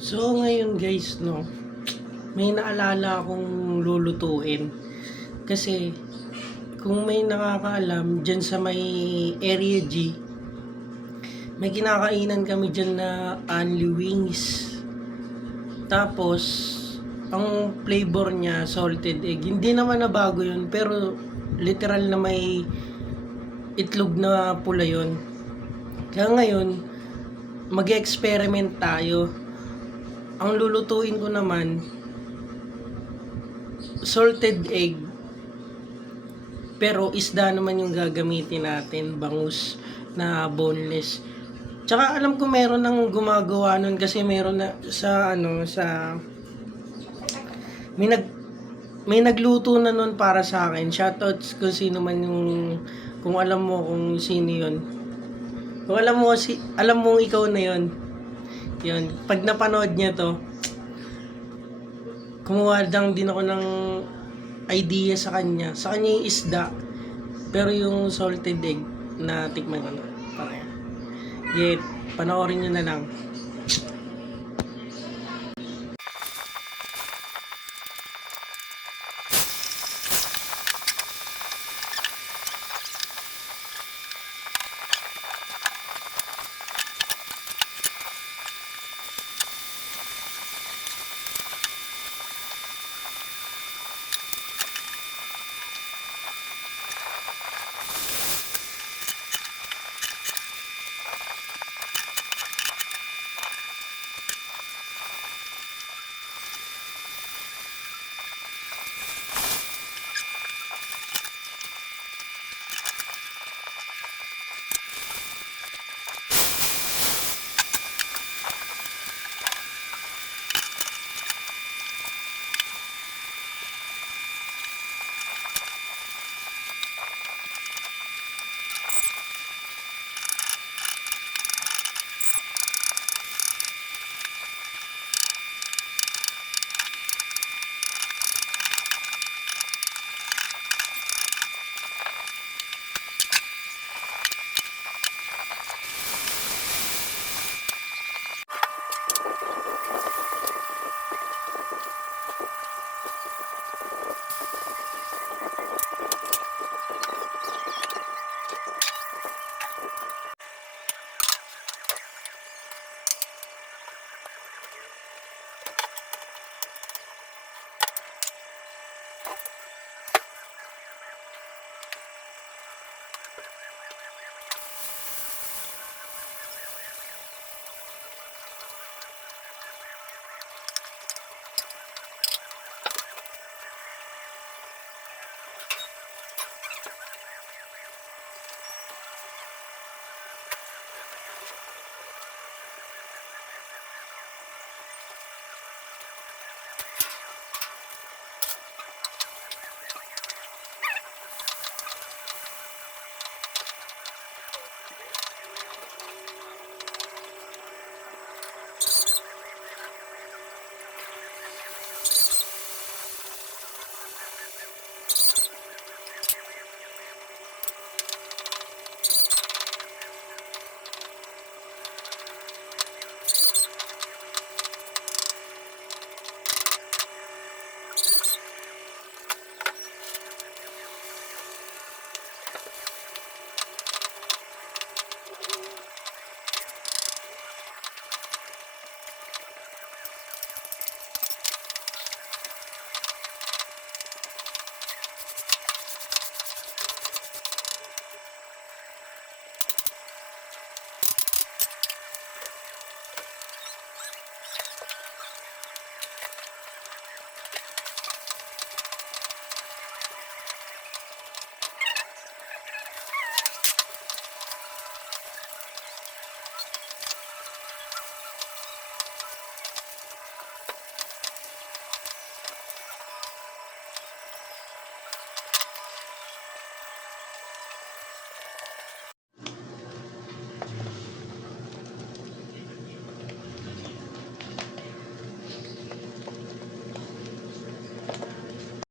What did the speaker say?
So ngayon guys, no, may naalala akong lulutuin. Kasi kung may nakakaalam dyan sa may Area G, may kinakainan kami dyan na Only Wings. Tapos, ang flavor niya, salted egg. Hindi naman na bago yun, pero literal na may itlog na pula yun. Kaya ngayon, mag-experiment tayo. Ang lulutuin ko naman, salted egg, pero isda naman yung gagamitin natin, bangus na boneless. Tsaka alam ko meron nang gumagawa nun kasi meron na sa may nag may nagluto na nun para sa akin. Shoutouts kung sino man yung, kung alam mo kung sino yun. Kung alam mo ikaw na yun. Yun, pag napanood niya to, kumuha lang din ako ng idea sa kanya. Sa kanya yung isda, pero yung salted egg na tikman ko na. Parang yet, panoorin nyo na lang.